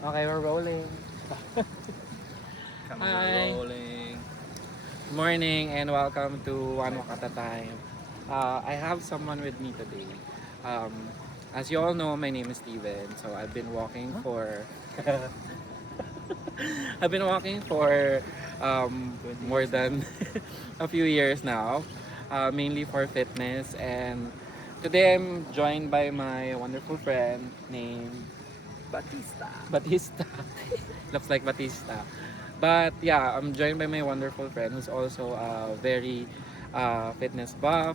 Okay, we're rolling. Hi. Rolling. Morning and welcome to One Walk at a Time. I have someone with me today. Um, as you all know, my name is Steven. So I've been walking for I've been walking for more than a few years now, mainly for fitness. And today I'm joined by my wonderful friend named Batista. Batista. Looks like Batista. But yeah, I'm joined by my wonderful friend who's also a very fitness buff.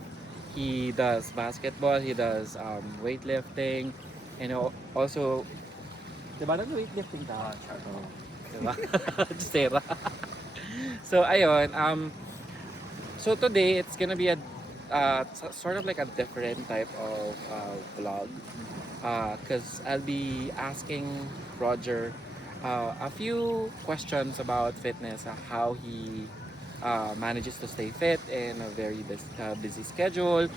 He does basketball, he does weightlifting, and also, diba nag-weightlifting ka? Char. Oo. Diba? Sarah. So, ayun, so today it's gonna be a sort of like a different type of vlog because I'll be asking Roger a few questions about fitness, how he manages to stay fit in a very busy schedule,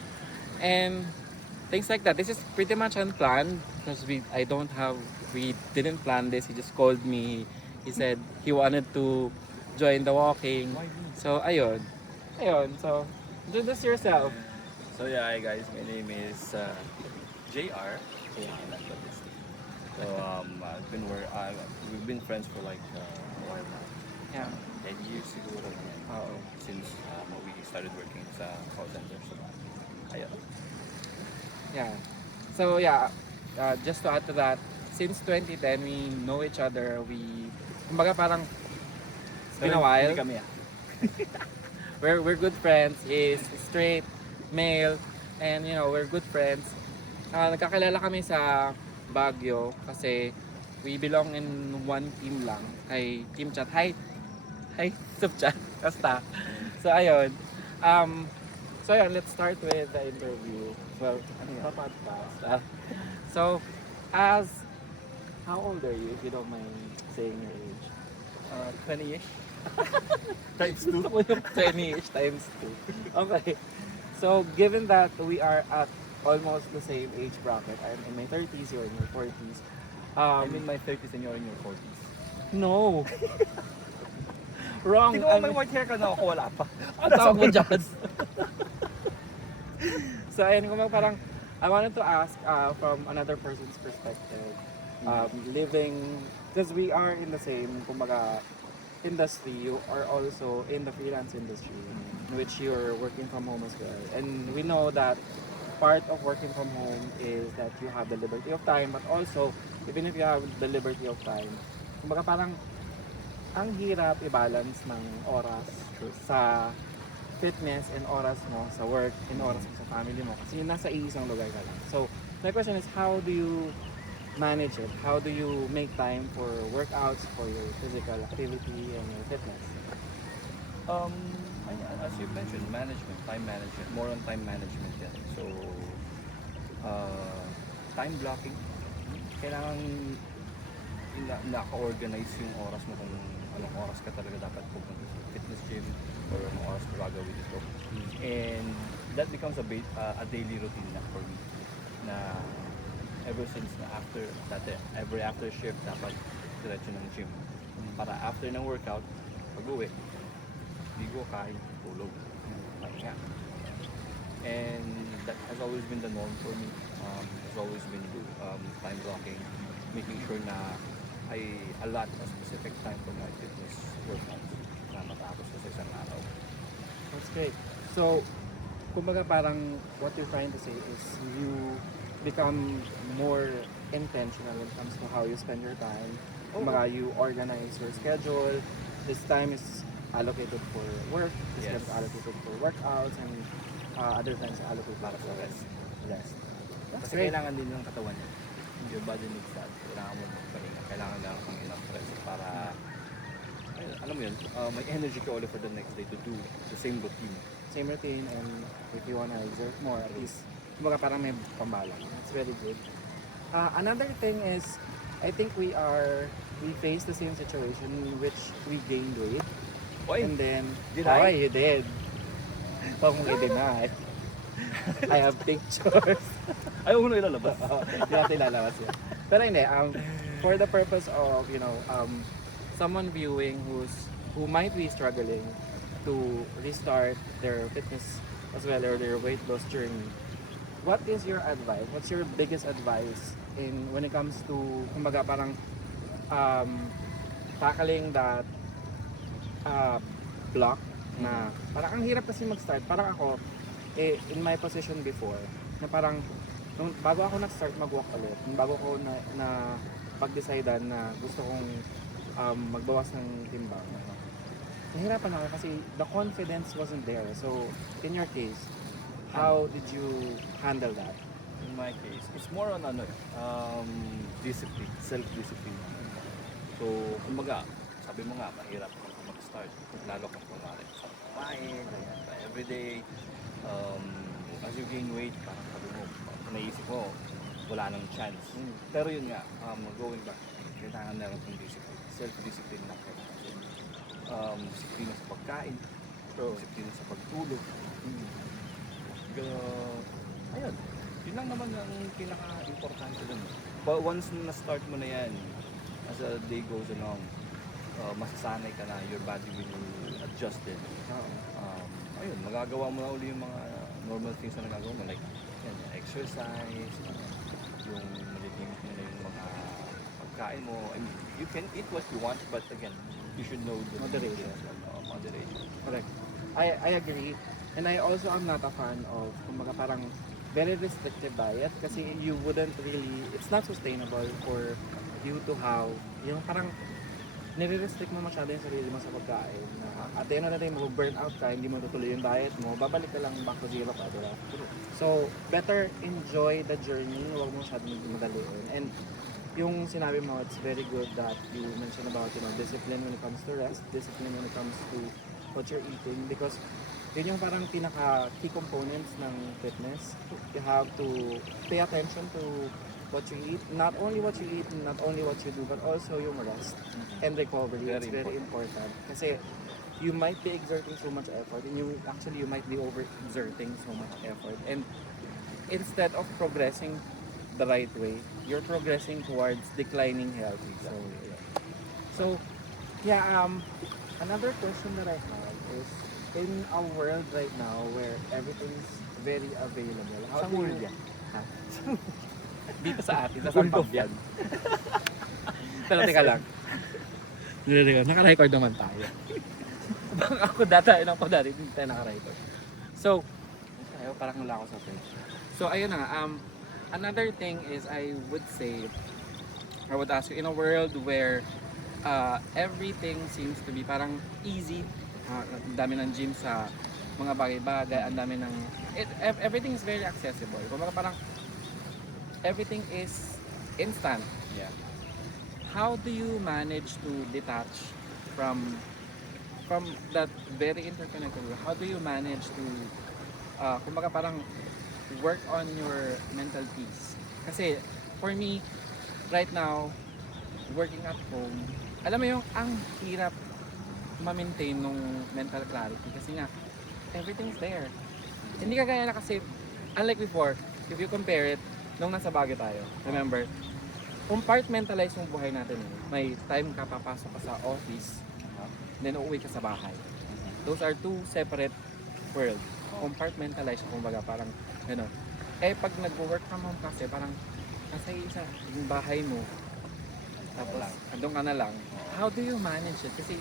and things like that. This is pretty much unplanned because we didn't plan this. He just called me. He said he wanted to join the walking. Why me? So ayun. So introduce yourself. Hi guys, my name is JR. Not Batista. We've been friends for like a while now. Yeah. 10 years siguro. Oo. Since we started working sa call center. So, ayun. Yeah. So yeah, just to add to that, since 2010 we know each other. Kumbaga parang it's been a while. Hindi kami We're good friends. Is straight, male, and we're good friends. Nagkakilala kami sa Baguio kasi we belong in one team lang kay Team Chat. Hi, Sub Chat. Basta. So ayun. Um, let's start with the interview. Well, ano yan? Podcast. So, as how old are you if you don't mind saying your age? 20-ish. Times 2. Gusto ko yung 20-ish times 2. Okay. So, given that we are at almost the same age bracket, I'm in my 30s, you're in your 40s. I'm in my 30s and you're in your 40s. No. Wrong. Tingnan mo, may white hair ka na ako, wala pa. Ang tawag mo dyan? So, ayun, parang, I wanted to ask from another person's perspective, living, because we are in the same, kumbaga, industry, you are also in the freelance industry, in which you're working from home as well. And we know that part of working from home is that you have the liberty of time, but also, even if you have the liberty of time, kumbaga parang, ang hirap i-balance ng oras sa fitness and oras mo sa work and oras mo sa family mo kasi nasa iisang lugar ka lang. So, my question is, how do you manage it? How do you make time for workouts, for your physical activity and your fitness? As you mentioned, time management, more on time management yan. So, time blocking, kailangan naka-organize yung oras mo kung anong oras ka talaga dapat pupunta sa fitness gym or anong oras ka gagawin ito. And that becomes a daily routine na for me na ever since na every after shift dapat diretso ng gym para after ng workout pag-uwi ligo, kain, tulog, pahinga. And that has always been the norm for me. Has always been time blocking, making sure na I allot a specific time for my fitness workouts na matapos ko sa isang araw. That's great. So, kumbaga parang what you're trying to say is you become more intentional when it comes to how you spend your time. Kumbaga you organize your schedule. This time is allocated for work, this time is allocated for workouts, and other times allocated Para sa for rest. rest. That's Kasi great. kailangan din ng katawan niya. Your body needs that. Kailangan mo magpahinga. Kailangan lang kang enough rest para alam mo yun, may energy ka ulit for the next day to do the same routine. Same routine, and if you wanna exert more, at least kumbaga parang may pambalang. That's very good. Another thing is, I think we face the same situation in which we gained weight. Oy, And then, did I? you did. Huwag mong i-deny. I have pictures. ayaw ko na ilalabas. Hindi natin ilalabas yun. Pero hindi, for the purpose of, someone viewing who might be struggling to restart their fitness as well or their weight loss journey, what is your advice? What's your biggest advice in when it comes to, kumbaga parang um, tackling that block na parang ang hirap kasi mag-start. Parang ako, in my position before, na parang bago ako nag-start mag-walk ulit, bago ako na pag-decidean na gusto kong magbawas ng timbang, nahirapan ako kasi the confidence wasn't there. So, in your case, how did you handle that? In my case, it's more on discipline, self-discipline. So, kumbaga, sabi mo nga, mahirap kung mag-start. Lalo kung kumari sa kumain, ganyan pa everyday. As you gain weight, parang sabi mo, naisip mo, wala nang chance. Pero yun nga, going back, kailangan meron kong discipline. Self-discipline na kailangan. Disiplina sa pagkain, disiplina sa pagtulog. Ayun, yun lang naman ang pinaka-importante dun. But once na-start mo na yan, as the day goes along, masasanay ka na, your body will adjust din. Ayun, magagawa mo na uli yung mga normal things na nagagawa mo, like yan, yung exercise, yung malilimit mo na yung mga pagkain mo. I mean, you can eat what you want, but again, you should know the Moderation. Moderation. Correct. I agree. And I also am not a fan of, kumbaga parang very restrictive diet kasi you wouldn't really, it's not sustainable for you to have, yung parang nire-restrict mo masyado yung sarili mo sa pagkain. Na at the end of the day, mag-burn out ka, hindi mo tutuloy yung diet mo, babalik ka lang back to zero ka, diba? So, better enjoy the journey, huwag mo masyadong madaliin. And yung sinabi mo, it's very good that you mentioned about, discipline when it comes to rest, discipline when it comes to what you're eating, because yun yung parang pinaka key components ng fitness. You have to pay attention to what you eat, not only what you eat, not only what you do, but also yung rest and recovery. Very It's very important. Kasi you might be exerting so much effort and you might be over-exerting so much effort. And instead of progressing the right way, you're progressing towards declining health. So another question that I have is, in a world right now where everything's very available, how Saan do world you... yan? Ha? Dito sa atin, sa San Fabian. Pero teka lang. Naka-record naman tayo. Baka ako data, hindi tayo naka-record. So, tayo, parang wala ako sa page. So, ayun na nga. Another thing is, I would ask you, in a world where everything seems to be parang easy, ang dami ng gym sa mga bagay-bagay, ang dami ng... everything is very accessible. Kumbaga parang everything is instant. Yeah. How do you manage to detach from that very interconnected world? How do you manage to kumbaga parang work on your mental peace? Kasi for me right now, working at home, alam mo yung ang hirap ma-maintain nung mental clarity kasi nga everything's there. Hindi kagaya na kasi unlike before, if you compare it nung nasa Baguio tayo, remember, compartmentalize yung buhay natin. May time ka papasok ka sa office, then uuwi ka sa bahay. Those are two separate worlds. Compartmentalize, kumbaga parang gano'n. Pag nag-work from home kasi parang nasa isa yung bahay mo, tapos andun ka na lang. How do you manage it? Kasi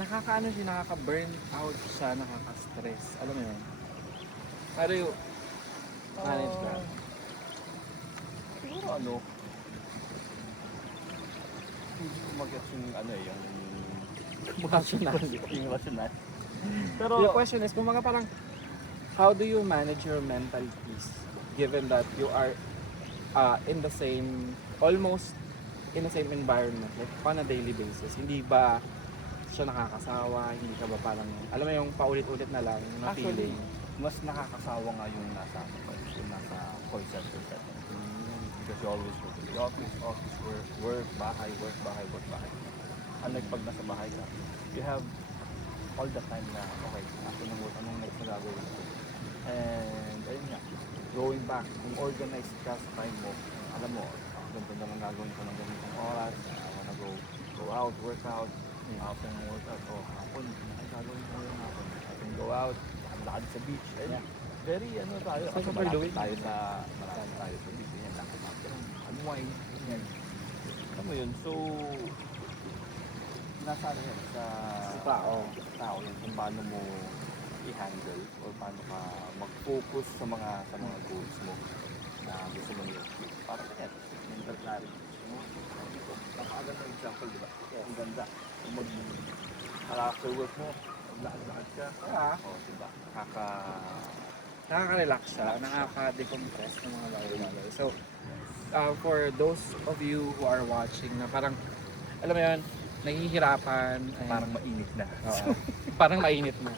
nakaka-burn out siya, nakaka-stress. Alam mo yun? How do you manage that? Siguro hindi ko mag-gets yung yung rational. Pero The question is, kumbaga parang, how do you manage your mental peace given that you are in the same, almost in the same environment, like on a daily basis? Hindi ba siya nakakasawa? Hindi ka ba parang, alam mo yung paulit-ulit na lang na actually, feeling? mas nakakasawa nga yung nasa call center setting. Because you always go to the office, work, bahay. Unlike pag nasa bahay ka, you have all the time na, okay, after ng work, anong next na gagawin ko? And ayun nga, going back, kung organized ka sa time mo, alam mo, ganito na lang gagawin ko ng ganitong oras. I wanna go out, work out. After ng workout, hapon, ay gagawin ko yung hapon. I can go out, lakad sa beach. And very tayo, So, kasi we're malapit doing tayo sa beach. Yan, lakad after ng unwind. Yan. Alam mo yun, so nasa ano yan, sa tao yan, kung paano mo i-handle or paano ka mag-focus sa mga goals mo na gusto mo i-achieve. Para yan, mental clarity. Dito, napakaganda example, di ba? Ang ganda. Kung after work mo, maglakad-lakad ka. Di ba? Nakaka-relax siya, nakaka-decompress ng mga bagay-bagay. So, for those of you who are watching na parang, alam mo yun, nahihirapan. Parang mainit na. Oo, parang mainit na.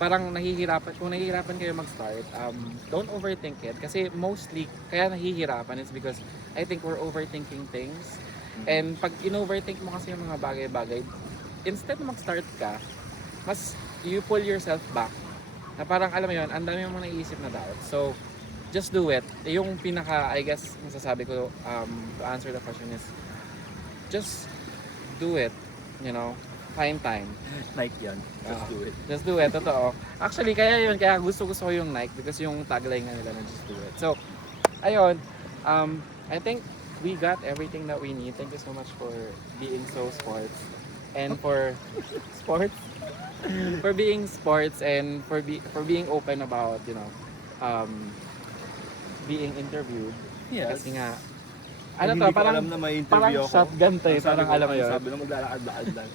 Parang nahihirapan, kung nahihirapan kayo mag-start, don't overthink it. Kasi mostly, kaya nahihirapan is because I think we're overthinking things. And pag in-overthink mo kasi yung mga bagay-bagay, instead mag-start ka, mas you pull yourself back. Na parang alam mo yun, ang dami mong naiisip na doubt. So, just do it. Yung pinaka, I guess, masasabi ko to answer the question is, just do it. You know, find time. Nike yan. Just do it. Just do it, totoo. Actually, kaya gusto ko yung Nike because yung tagline nga nila na just do it. So, ayun, I think we got everything that we need. Thank you so much for being so sports and for sports, for being sports and for being open about, you know, being interviewed. Yes. Kasi nga, Hindi ko alam na may interview parang ako. shotgun to eh, Ang sabi parang ko, alam mo yun. Sabi na maglalakad-lakad lang.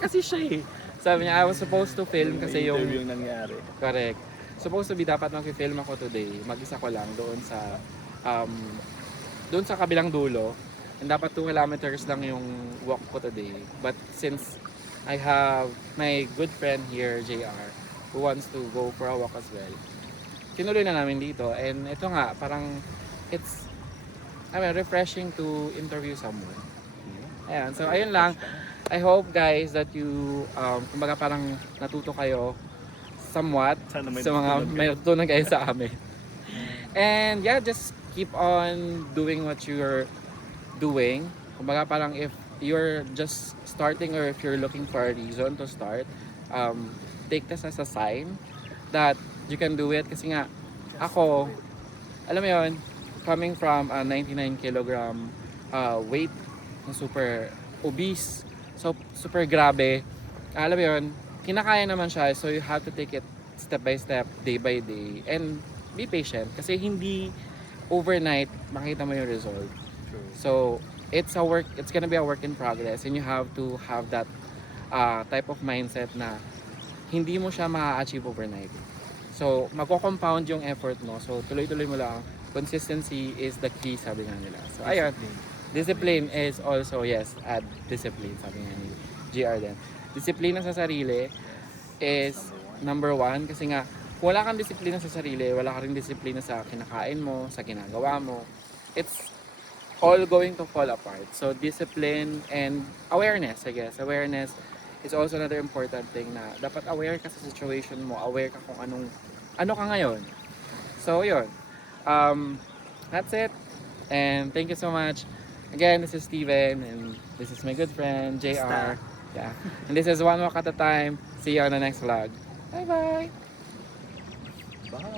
Kasi siya eh. Sabi niya, I was supposed to film kasi May yung... interview yung nangyari. Correct. Supposed to be dapat mag-film ako today. Mag-isa ko lang doon sa kabilang dulo. And dapat 2 kilometers lang yung walk ko today. But since I have my good friend here, JR, who wants to go for a walk as well, tinuloy na namin dito. And ito nga, parang it's refreshing to interview someone. Ayan, so ayun lang. I hope guys that you, kumbaga parang natuto kayo somewhat Sana may sa mga may natutunan kayo sa amin. And yeah, just keep on doing what you're doing. Kumbaga parang if you're just starting or if you're looking for a reason to start, take this as a sign that you can do it. Kasi nga, ako, alam mo yun, coming from a 99 kilogram weight, na super obese, so super grabe, alam mo yun, kinakaya naman siya, so you have to take it step by step, day by day, and be patient kasi hindi overnight makita mo yung result. True. So it's gonna be a work in progress, and you have to have that type of mindset na hindi mo siya ma-achieve overnight. So magko-compound yung effort mo, so tuloy-tuloy mo lang. Consistency is the key, sabi nga nila. So ayun, discipline is also, yes, add discipline, sabi nga ni GR din. Disiplina sa sarili is number 1 kasi nga kung wala kang disiplina sa sarili, wala ka rin disiplina sa kinakain mo, sa ginagawa mo, it's all going to fall apart. So discipline and awareness, I guess. Awareness is also another important thing na dapat aware ka sa situation mo, aware ka kung ano ka ngayon. So yun. That's it. And thank you so much. Again, this is Steven and this is my good friend JR. Yeah. And this is One Walk at a Time. See you on the next vlog. Bye bye. Bye.